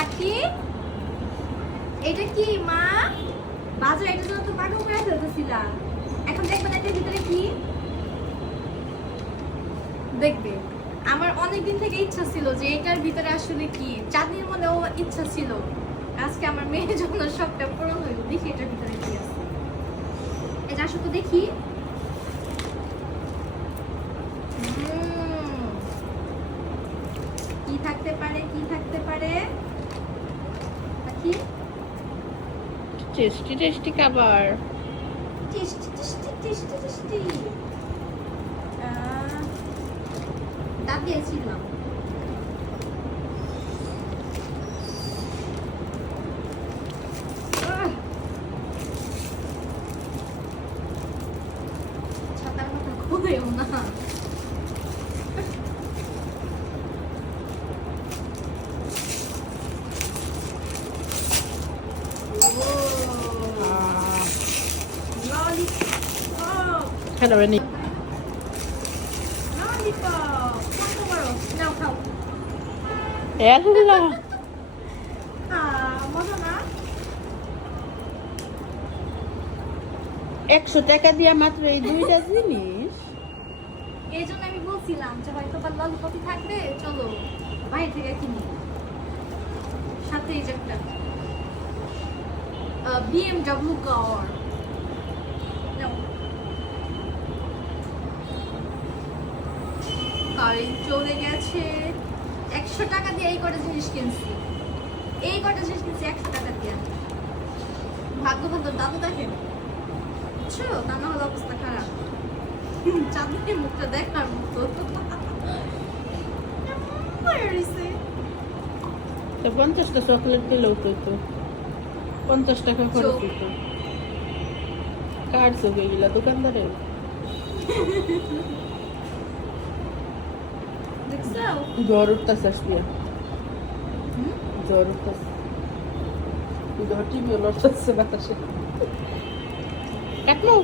পাখি। এটা কি মা? বাজার এটার জন্য তো পাগল করে ফেলতেছিলা। এখন দেখবেন এটার ভিতরে কি দেখবে। আমার অনেকদিন থেকে ইচ্ছা ছিল যে এটার ভিতরে আসলে কি, চাঁদনির মনেও ইচ্ছা ছিল। আজকে আমার মেয়ের জন্য সবটা পূরণ হইল। দেখি এটার ভিতরে কি আছে। এটা আসলে তো দেখি। কি থাকতে পারে, কি থাকতে পারে? পাখি টেস্টি টেস্টি খাবার। Tasty tasty tasty tasty. দাঁত দিয়েছিলাম। ছাতার কথা খুবেও না। Lollipop hello rainy. ললিপপ কত বড়? নাও খাও। আল্লাহ, মজা না? 100 টাকা দিয়া মাত্র এই দুইটা জিনিস। এই জন্য আমি বলছিলাম যে হয়তো বা ললিপপই থাকবে, চলো বাইরে থেকে কিনি। সাথে এই যে একটা BMW কার। কারেন্ট চলে গেছে। 100 টাকা দিয়ে এই কটা জিনিস কিনছি। এই কটা জিনিস কিনছি 100 টাকা দিয়ে। ভাগ্যবান তোর দাদু দেখেন, বুঝছো? তা না হলে অবস্থা খারাপ। চাঁদনির মুখটা দেখার মতো। তো 50টা চকলেট দিলেও তো হতো, 50 টাকা খরচ হতো। কার চোখে গেলা দোকানদারের? দেখছো? জ্বর উঠতেছে আসলিয়া, জ্বর উঠতেছে। জ্বর টিভিও লড়তেছে বাতাসে। কাটলো।